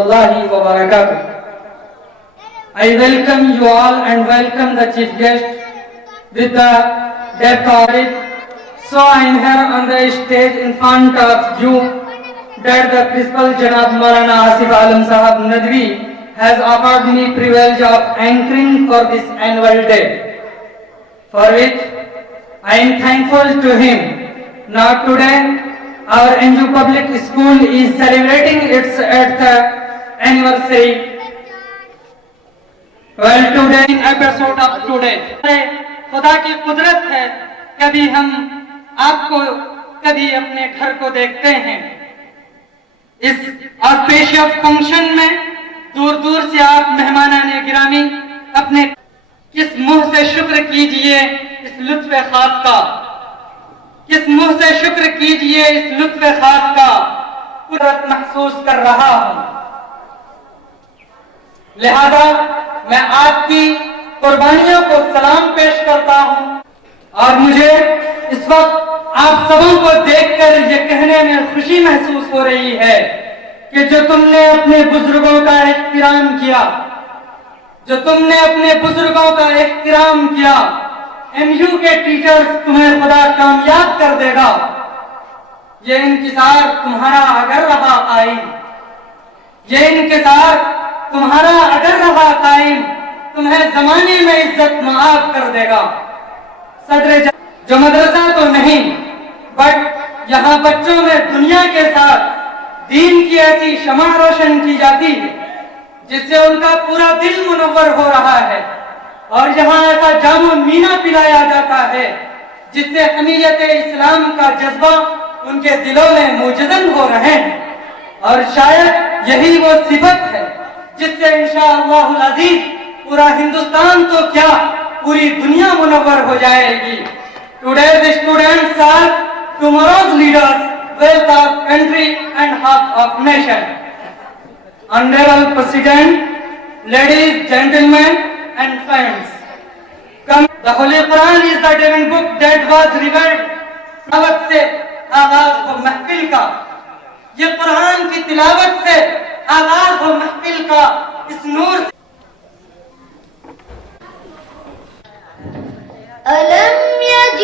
I welcome you all and welcome the chief guest with the depth of it. So I am here on the stage in front of you that the principal Janab Maulana Asif Alam Sahab Nadwi has offered me privilege of anchoring for this annual day, for which I am thankful to him. Now today our NU Public School is celebrating its 8th anniversary. Well, today episode of today, खुदा की कुदरत है, कभी हम आपको कभी अपने घर को देखते हैं। इस ऑस्पेशियस फंक्शन में दूर दूर से आप मेहमानाने गिरामी अपने किस मुंह से शुक्र कीजिए इस लुत्फ़े खास का, किस मुंह से शुक्र कीजिए इस लुत्फ़े खास का कुदरत महसूस कर रहा हूं। लिहाजा मैं आपकी कुर्बानियों को सलाम पेश करता हूं और मुझे इस वक्त आप सबों को देखकर ये कहने में खुशी महसूस हो रही है कि जो तुमने अपने बुजुर्गों का एहतराम किया, जो तुमने अपने बुजुर्गों का एहतराम किया, एमयू के टीचर्स तुम्हें खुदा कामयाब कर देगा। ये इंकिसार तुम्हारा अगर रहा कायम, ये इंकिसार तुम्हारा अगर रहा कायम, तुम्हें जमाने में इज्जत माफ कर देगा। सदर जो मदरसा तो नहीं, बट यहाँ बच्चों में दुनिया के साथ दीन की ऐसी शमा रोशन की जाती है जिससे उनका पूरा दिल मुनव्वर हो रहा है, और यहाँ ऐसा जामो मीना पिलाया जाता है जिससे हमीयत इस्लाम का जज्बा उनके दिलों में मुजज़्ज़म हो रहे हैं। और शायद यही वो सिफत है जिससे इंशाअल्लाहुल अज़ीज़ पूरा हिंदुस्तान तो क्या पूरी दुनिया मुनव्वर हो जाएगी। Today's students are tomorrow's leaders, wealth of country and half of nation. Honourable president, ladies, gentleman and friends, come the holy Quran is the divine book that was revealed. तिलावत से आगाज हो महफिल का, ये कुरान की तिलावत से आगाज हो महफिल का, इस नूर अलम